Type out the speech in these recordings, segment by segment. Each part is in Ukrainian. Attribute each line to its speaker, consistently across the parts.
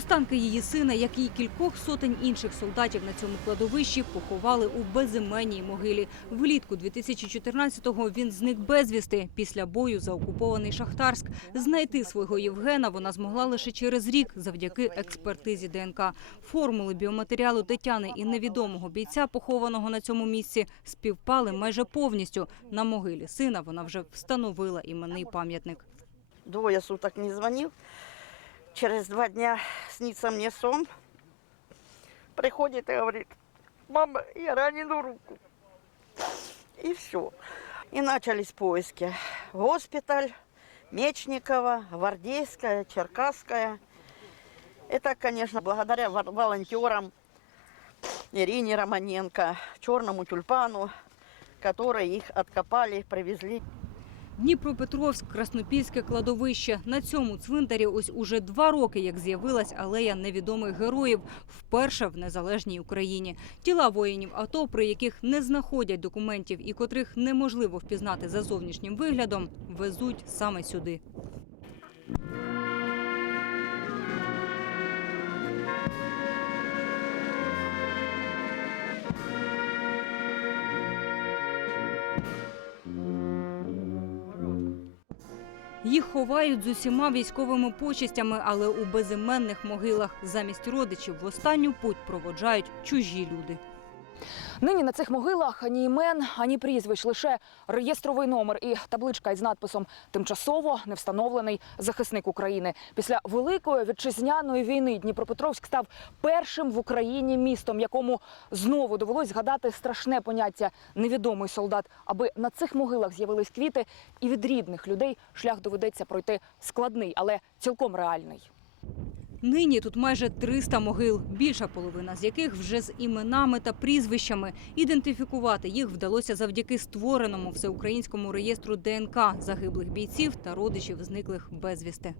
Speaker 1: Останки її сина, як і кількох сотень інших солдатів на цьому кладовищі, поховали у безіменній могилі. Влітку 2014-го він зник безвісти після бою за окупований Шахтарськ. Знайти свого Євгена вона змогла лише через рік завдяки експертизі ДНК. Формули біоматеріалу Тетяни і невідомого бійця, похованого на цьому місці, співпали майже повністю. На могилі сина вона вже встановила іменний пам'ятник.
Speaker 2: Двое суток не звонил. Через два дня снится мне сон. Приходит и говорит, мама, я ранену руку. И все. И начались поиски. Госпиталь, Мечникова, Гвардейская, Черкасская. Это, конечно, благодаря волонтерам Ирине Романенко, Черному тюльпану, которые их откопали, привезли
Speaker 1: Дніпропетровськ, Краснопільське кладовище. На цьому цвинтарі ось уже два роки, як з'явилась алея невідомих героїв, вперше в незалежній Україні. Тіла воїнів АТО, при яких не знаходять документів і котрих неможливо впізнати за зовнішнім виглядом, везуть саме сюди. Їх ховають з усіма військовими почестями, але у безіменних могилах замість родичів в останню путь проводжають чужі люди.
Speaker 3: Нині на цих могилах ані імен, ані прізвищ, лише реєстровий номер і табличка із надписом Тимчасово не встановлений захисник України. Після великої вітчизняної війни Дніпропетровськ став першим в Україні містом, якому знову довелось згадати страшне поняття невідомий солдат. Аби на цих могилах з'явились квіти, і від рідних людей шлях доведеться пройти складний, але цілком реальний.
Speaker 1: Нині тут майже 300 могил, більша половина з яких вже з іменами та прізвищами. Ідентифікувати їх вдалося завдяки створеному всеукраїнському реєстру ДНК загиблих бійців та родичів зниклих безвісти.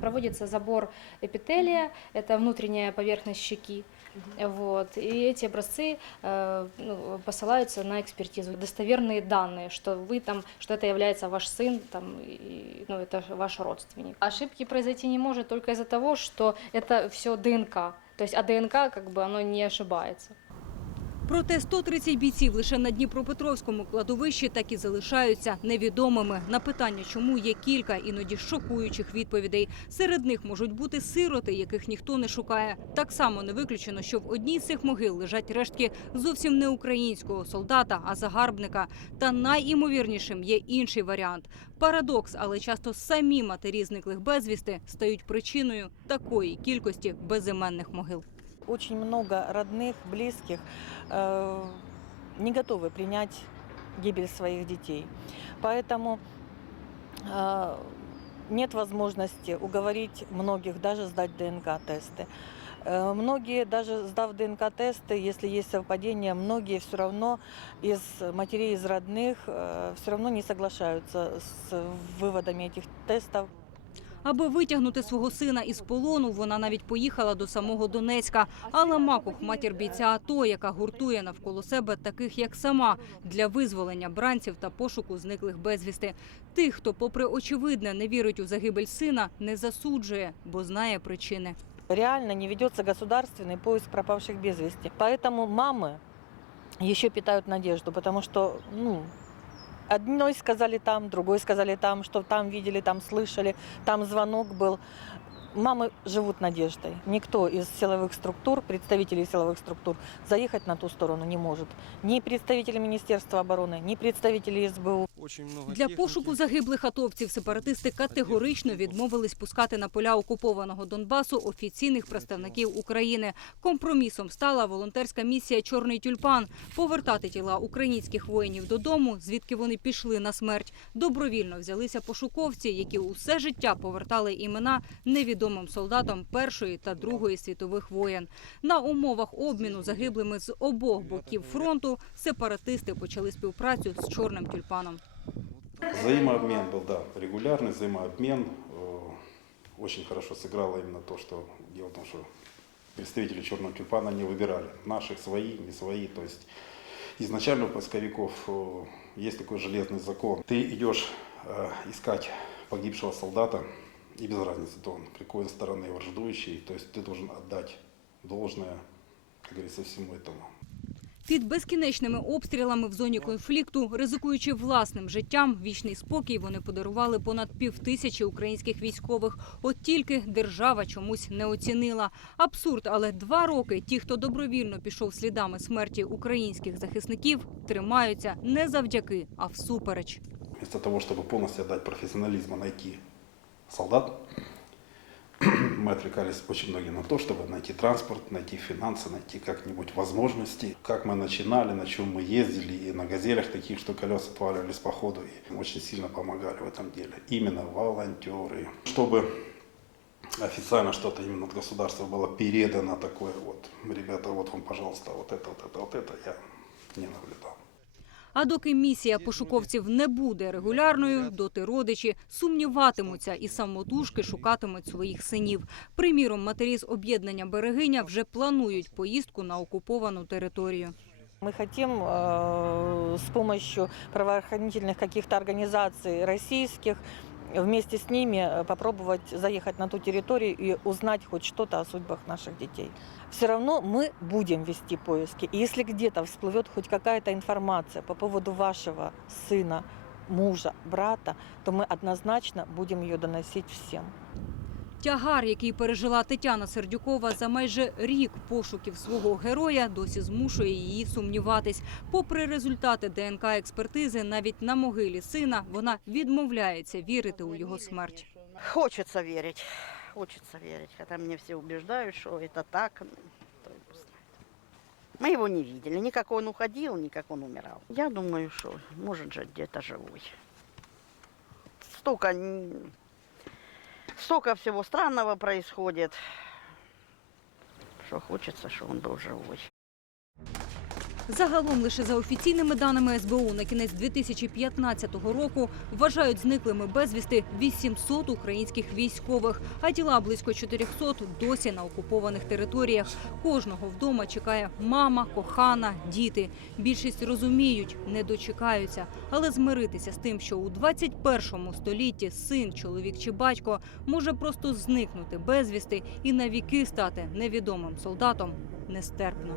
Speaker 4: Проводится забор эпителия, это внутренняя поверхность щеки. Вот. И эти образцы э, ну, посылаются на экспертизу. Достоверные данные, что вы там, что это является ваш сын, там, и, ну, это ваш родственник. Ошибки произойти не может только из-за того, что это все ДНК. То есть, а ДНК как бы оно не ошибается.
Speaker 1: Проте 130 бійців лише на Дніпропетровському кладовищі так і залишаються невідомими. На питання, чому є кілька іноді шокуючих відповідей. Серед них можуть бути сироти, яких ніхто не шукає. Так само не виключено, що в одній з цих могил лежать рештки зовсім не українського солдата, а загарбника. Та найімовірнішим є інший варіант. Парадокс, але часто самі матері зниклих безвісти стають причиною такої кількості безіменних могил.
Speaker 5: Очень много родных, близких э, не готовы принять гибель своих детей. Поэтому э, нет возможности уговорить многих даже сдать ДНК-тесты. Э, Многие, даже сдав ДНК-тесты, если есть совпадение, многие все равно из матерей, из родных все равно не соглашаются с выводами этих тестов.
Speaker 1: Аби витягнути свого сина із полону, вона навіть поїхала до самого Донецька. Алла Макух – матір бійця АТО, яка гуртує навколо себе таких, як сама, для визволення бранців та пошуку зниклих безвісти. Тих, хто, попри очевидне, не вірить у загибель сина, не засуджує, бо знає причини.
Speaker 5: реально не ведется государственный поиск пропавших без вести. Поэтому мамы еще питают надежду, потому что, ну, одной сказали там, другой сказали там, что там видели, там слышали, там звонок был. Мамы живут надеждой. Никто из силовых структур, представителей силовых структур, заехать на ту сторону не может. Ни представители Министерства обороны, ни представители СБУ.
Speaker 1: Для пошуку загиблих атовців сепаратисти категорично відмовились пускати на поля окупованого Донбасу офіційних представників України. Компромісом стала волонтерська місія Чорний тюльпан повертати тіла українських воїнів додому, звідки вони пішли на смерть. Добровільно взялися пошуковці, які усе життя повертали імена невідомим солдатам Першої та Другої світових воєн. На умовах обміну загиблими з обох боків фронту сепаратисти почали співпрацю з Чорним тюльпаном.
Speaker 6: Взаимообмен был, да, регулярный взаимообмен. Э, Очень хорошо сыграло именно то, что дело в том, что представители черного тюльпана не выбирали. Наши свои, не свои. То есть изначально у поисковиков э, есть такой железный закон. Ты идешь э, искать погибшего солдата, и без разницы, то он какой он стороны враждующий, то есть ты должен отдать должное, как говорится, всему этому.
Speaker 1: Під безкінечними обстрілами в зоні конфлікту, ризикуючи власним життям, вічний спокій вони подарували понад півтисячі українських військових. От тільки держава чомусь не оцінила. Абсурд, але два роки ті, хто добровільно пішов слідами смерті українських захисників, тримаються не завдяки, а всупереч.
Speaker 6: Вместо того, чтобы полностью отдать профессионализм, а найти солдат, мы отвлекались очень многие на то, чтобы найти транспорт, найти финансы, найти как-нибудь возможности. Как мы начинали, на чем мы ездили, и на газелях таких, что колеса отваливались по ходу, и очень сильно помогали в этом деле. Именно волонтеры. Чтобы официально что-то именно от государства было передано такое вот, ребята, вот вам, пожалуйста, вот это, вот это, вот это, я не наблюдал.
Speaker 1: А доки місія пошуковців не буде регулярною, доти родичі сумніватимуться і самотужки шукатимуть своїх синів. Приміром, матері з об'єднання Берегиня вже планують поїздку на окуповану територію.
Speaker 5: Мы хотим э, с помощью правоохранительных каких-то организаций российских вместе с ними э, попробовать заехать на ту территорию и узнать хоть что-то о судьбах наших детей. Все равно мы будем вести поиски. И если где-то всплывет хоть какая-то информация по поводу вашего сына, мужа, брата, то мы однозначно будем ее доносить всем.
Speaker 1: Тягар, який пережила Тетяна Сердюкова за майже рік пошуків свого героя, досі змушує її сумніватись. Попри результати ДНК експертизи, навіть на могилі сина вона відмовляється вірити у його смерть.
Speaker 2: Хочется верить, хочется верить, хотя мне все убеждают, что это так. Мы его не видели, ни как он уходил, ни как он умирал. Я думаю, что может же где-то столько всего странного происходит, что хочется, что он был живой.
Speaker 1: Загалом лише за офіційними даними СБУ на кінець 2015 року вважають зниклими безвісти 800 українських військових, а тіла близько 400 досі на окупованих територіях. Кожного вдома чекає мама, кохана, діти. Більшість розуміють, не дочекаються, але змиритися з тим, що у 21 столітті син, чоловік чи батько може просто зникнути безвісти і навіки стати невідомим солдатом, нестерпно.